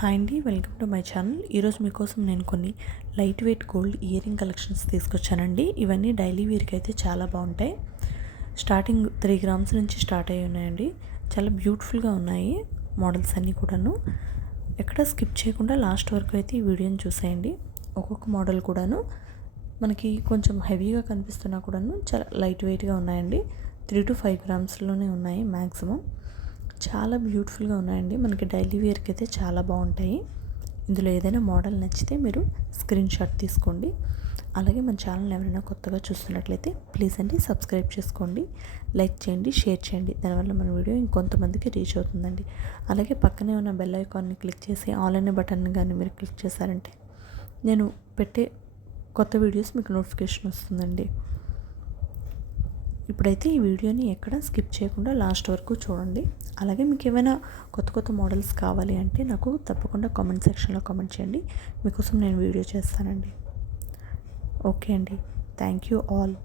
Hi అండి, welcome to my channel. ఈరోజు మీకోసం నేను కొన్ని light weight gold ear ring collections తీసుకొచ్చానండి. ఇవన్నీ డైలీ వేర్కి అయితే చాలా బాగుంటాయి. స్టార్టింగ్ 3 గ్రామ్స్ నుంచి స్టార్ట్ అయ్యి ఉన్నాయండి. చాలా బ్యూటిఫుల్గా ఉన్నాయి మోడల్స్ అన్నీ కూడాను. ఎక్కడ స్కిప్ చేయకుండా లాస్ట్ వరకు అయితే ఈ వీడియోని చూసేయండి. ఒక్కొక్క మోడల్ కూడాను మనకి కొంచెం హెవీగా కనిపిస్తున్నా కూడాను చాలా లైట్ వెయిట్గా ఉన్నాయండి. 3 to 5 గ్రామ్స్లోనే ఉన్నాయి మ్యాక్సిమం. చాలా బ్యూటిఫుల్గా ఉన్నాయండి. మనకి డైలీ వేర్కి అయితే చాలా బాగుంటాయి. ఇందులో ఏదైనా మోడల్ నచ్చితే మీరు స్క్రీన్ షాట్ తీసుకోండి. అలాగే మన ఛానల్ ఎవరైనా కొత్తగా చూస్తున్నట్లయితే ప్లీజ్ అండి సబ్స్క్రైబ్ చేసుకోండి, లైక్ చేయండి, షేర్ చేయండి. దానివల్ల మన వీడియో ఇంకొంతమందికి రీచ్ అవుతుందండి. అలాగే పక్కనే ఉన్న బెల్ ఐకాన్ని క్లిక్ చేసి ఆల్ అనే బటన్ కానీ మీరు క్లిక్ చేశారంటే నేను పెట్టే కొత్త వీడియోస్ మీకు నోటిఫికేషన్ వస్తుందండి. ఇప్పుడైతే ఈ వీడియోని ఎక్కడ స్కిప్ చేయకుండా లాస్ట్ వరకు చూడండి. అలాగే మీకు ఏమైనా కొత్త మోడల్స్ కావాలి అంటే నాకు తప్పకుండా కామెంట్ సెక్షన్లో కామెంట్ చేయండి. మీకోసం నేను వీడియో చేస్తానండి. ఓకే అండి, థ్యాంక్ యూ ఆల్.